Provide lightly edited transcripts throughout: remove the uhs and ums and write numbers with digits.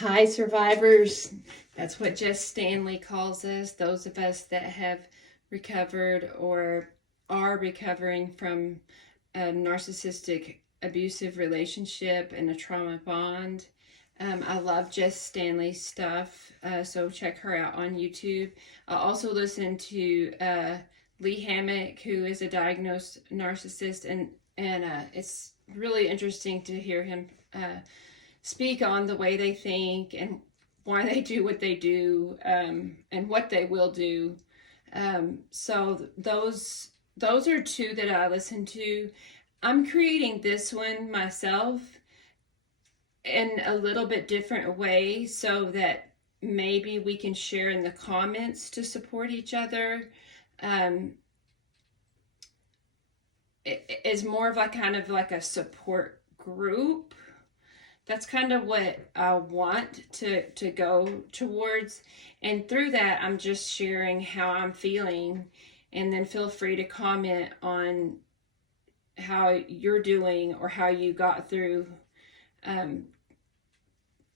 Hi, survivors. That's what Jess Stanley calls us, those of us that have recovered or are recovering from a narcissistic abusive relationship and a trauma bond. I love Jess Stanley's stuff, so check her out on YouTube. I also listen to Lee Hammock, who is a diagnosed narcissist, and it's really interesting to hear him speak on the way they think and why they do what they do, and what they will do. So those are two that I listen to. I'm creating this one myself in a little bit different way so that maybe we can share in the comments to support each other. Um, it is more of like kind of like a support group. That's kind of what I want to go towards. And through that, I'm just sharing how I'm feeling. And then feel free to comment on how you're doing or how you got through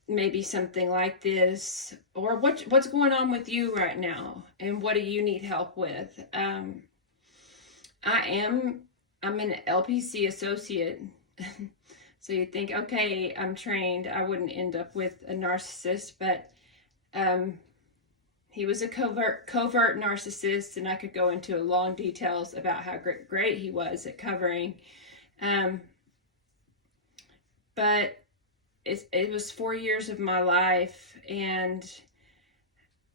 maybe something like this, or what's going on with you right now and what do you need help with. I'm an LPC associate. So you'd think, okay, I'm trained, I wouldn't end up with a narcissist, but he was a covert narcissist, and I could go into long details about how great he was at covering. But it was 4 years of my life, and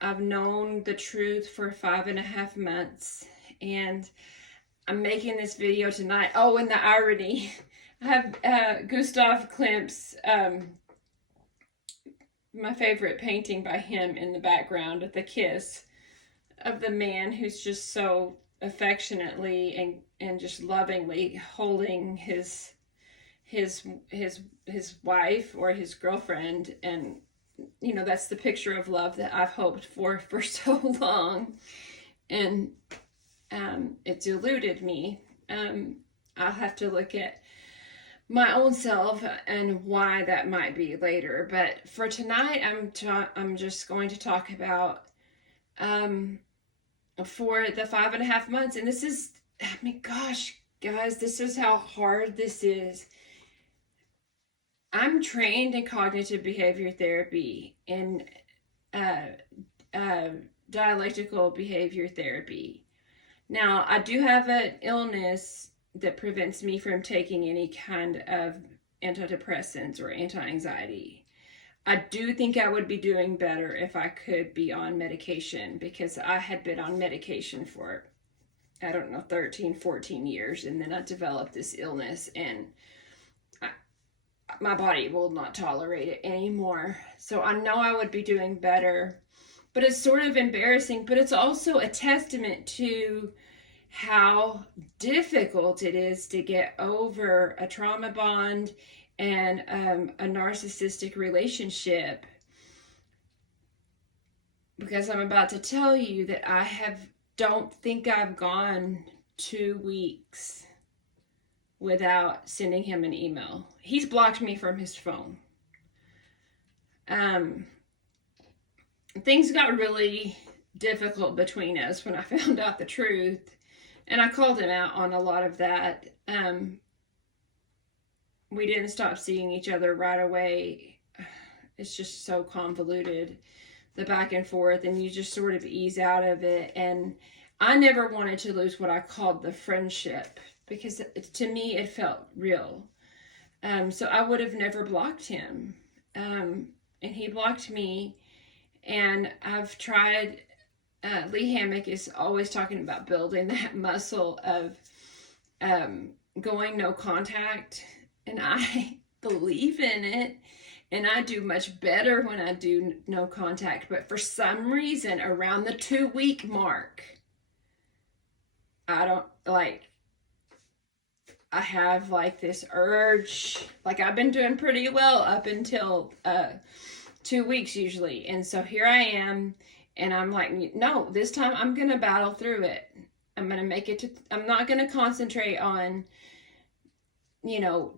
I've known the truth for 5.5 months, and I'm making this video tonight. Oh, and the irony. I have Gustav Klimt's, my favorite painting by him in the background at the kiss of the man who's just so affectionately and just lovingly holding his wife or his girlfriend. And you know, that's the picture of love that I've hoped for so long, and it's eluded me. I'll have to look at my own self and why that might be later. But for tonight, I'm just going to talk about for the 5.5 months. And this is, I mean, gosh, guys, this is how hard this is. I'm trained in cognitive behavior therapy and dialectical behavior therapy. Now, I do have an illness that prevents me from taking any kind of antidepressants or anti-anxiety. I do think I would be doing better if I could be on medication, because I had been on medication for, I don't know, 13, 14 years, and then I developed this illness, and my body will not tolerate it anymore. So I know I would be doing better, but it's sort of embarrassing, but it's also a testament to how difficult it is to get over a trauma bond and a narcissistic relationship. Because I'm about to tell you that don't think I've gone 2 weeks without sending him an email. He's blocked me from his phone. Things got really difficult between us when I found out the truth. And I called him out on a lot of that. We didn't stop seeing each other right away. It's just so convoluted, the back and forth, and you just sort of ease out of it. And I never wanted to lose what I called the friendship, because to me it felt real. So I would have never blocked him. And he blocked me. And I've tried. Lee Hammock is always talking about building that muscle of going no contact, and I believe in it, and I do much better when I do no contact. But for some reason, around the 2-week mark, I have like this urge. Like, I've been doing pretty well up until 2 weeks usually, and so here I am. And I'm like, no, this time I'm going to battle through it. I'm going to make it to, I'm not going to concentrate on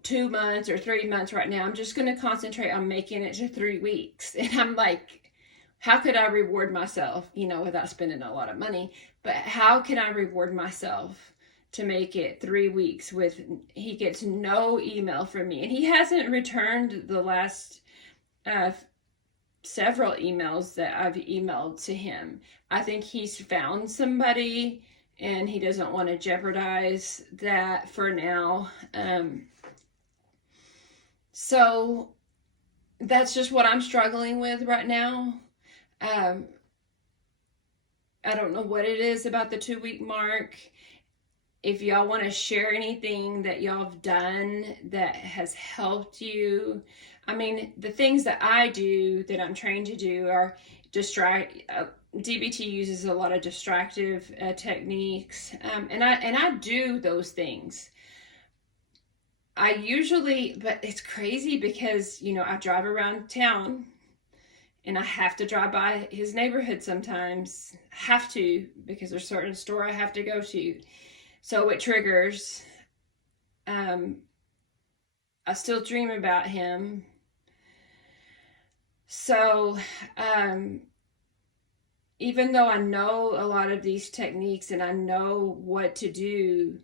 2 months or 3 months right now. I'm just going to concentrate on making it to 3 weeks. And I'm like, how could I reward myself, without spending a lot of money? But how can I reward myself to make it 3 weeks with, he gets no email from me. And he hasn't returned the last several emails that I've emailed to him. I think he's found somebody and he doesn't want to jeopardize that for now. So that's just what I'm struggling with right now. I don't know what it is about the 2-week mark. If y'all want to share anything that y'all have done that has helped you. I mean, the things that I do, that I'm trained to do, are DBT uses a lot of distractive techniques, and I do those things. I usually, but it's crazy because, I drive around town and I have to drive by his neighborhood sometimes. Have to, because there's a certain store I have to go to. So it triggers. I still dream about him. So, even though I know a lot of these techniques and I know what to do,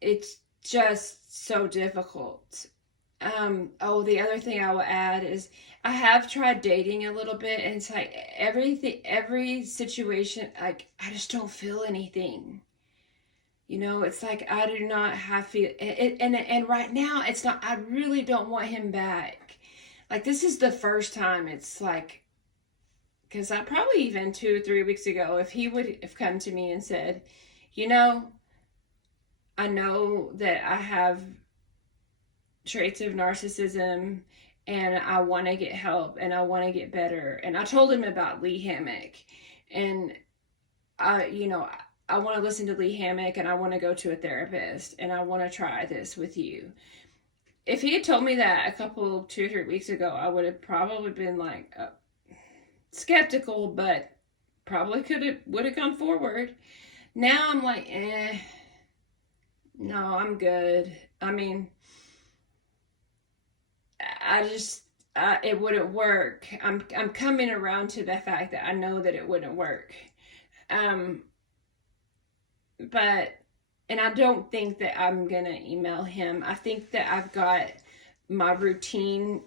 it's just so difficult. The other thing I will add is I have tried dating a little bit, and it's like every situation, like I just don't feel anything. It's like I do not have feel and right now it's not. I really don't want him back. Like this is the first time it's like, because I probably even 2 or 3 weeks ago, if he would have come to me and said, I know that I have traits of narcissism and I want to get help and I want to get better. And I told him about Lee Hammock, and I want to listen to Lee Hammock and I want to go to a therapist and I want to try this with you. If he had told me that 2 or 3 weeks ago, I would have probably been like skeptical, but probably would have gone forward. Now I'm like, no, I'm good. I mean, it wouldn't work. I'm coming around to the fact that I know that it wouldn't work. And I don't think that I'm going to email him. I think that I've got my routine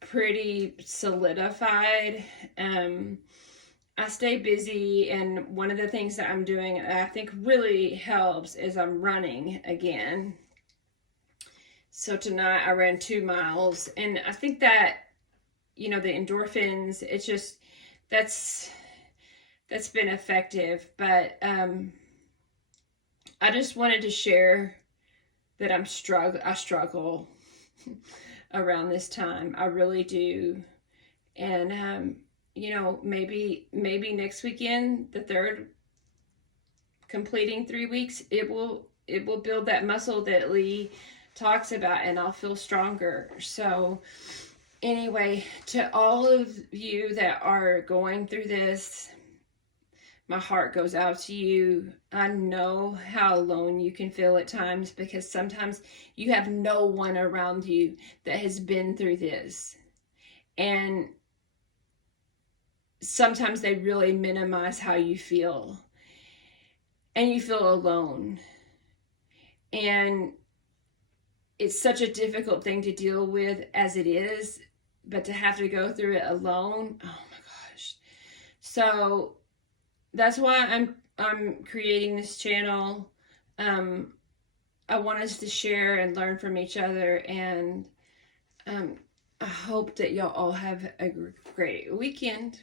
pretty solidified. I stay busy, and one of the things that I'm doing that I think really helps is I'm running again. So tonight I ran 2 miles, and I think that, the endorphins, it's just, that's been effective. But I just wanted to share that I struggle around this time. I really do. And maybe next weekend, the 3rd, completing 3 weeks, it will build that muscle that Lee talks about, and I'll feel stronger. So anyway, to all of you that are going through this, my heart goes out to you. I know how alone you can feel at times, because sometimes you have no one around you that has been through this. And sometimes they really minimize how you feel. And you feel alone. And it's such a difficult thing to deal with as it is, but to have to go through it alone, oh my gosh. So that's why I'm creating this channel. I want us to share and learn from each other, and I hope that y'all all have a great weekend.